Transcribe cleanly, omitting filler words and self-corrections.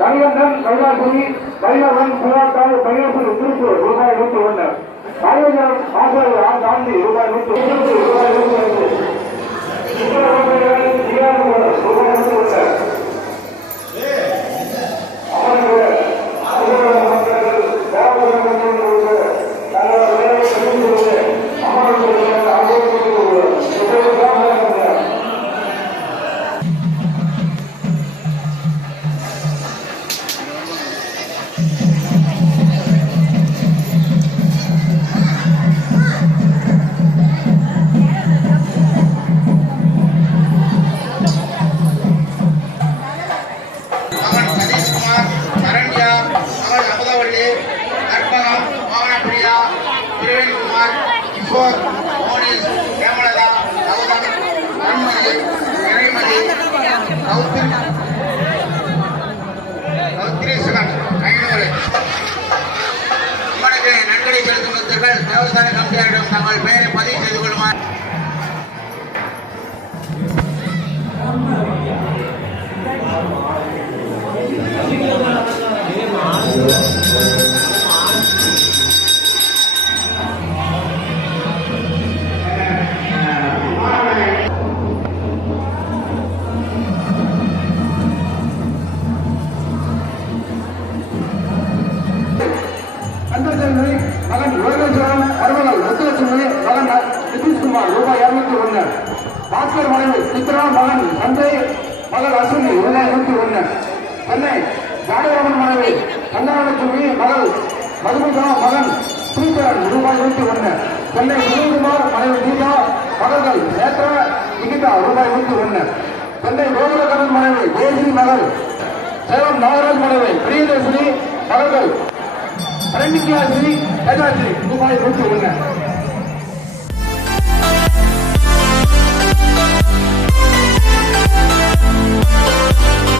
கலியந்தன் கைலாசுரி கலியவன் புறாக்கால் கைலாசுரி திருப்பூர் ரூபாய் 101 கலியந்தன் ஆசிரியர் காந்தி ரூபாய் 100 ரூபாய் 105 நன்கொடை செலுத்தும் பக்தர்கள் தேவஸ்தான கமிட்டியாரிடம் தங்கள் பெயரை பதிவு செய்து கொள்ளுமாறு மகன் யோகேஸ்வரன் அறுவலல் முத்துலட்சுமி மகன் நிதிஷ்குமார் ரூபாய் 201 பாஸ்கர் மனைவி சித்ரா மகன் சஞ்சய் மகள் அஸ்வினி ரூபாய் 101 சென்னை ஜானகரமன் மனைவி கண்ணாலட்சுமி மகள் மதுமிகா மகன் ஸ்ரீதரன் ரூபாய் 101 சென்னை விஜயகுமார் மனைவி கீதா மகள்கள் நேத்ரா நிகிதா ரூபாய் 101 சென்னை கோகுலகரன் மனைவி தேசி மகள் சேலம் நாகராஜ் மனைவி மதுரை பிரியதர்ஷினி மகள்கள் பிரணிகாஸ்ரீ கஜாஸ்ரீ ரூபாய் 101.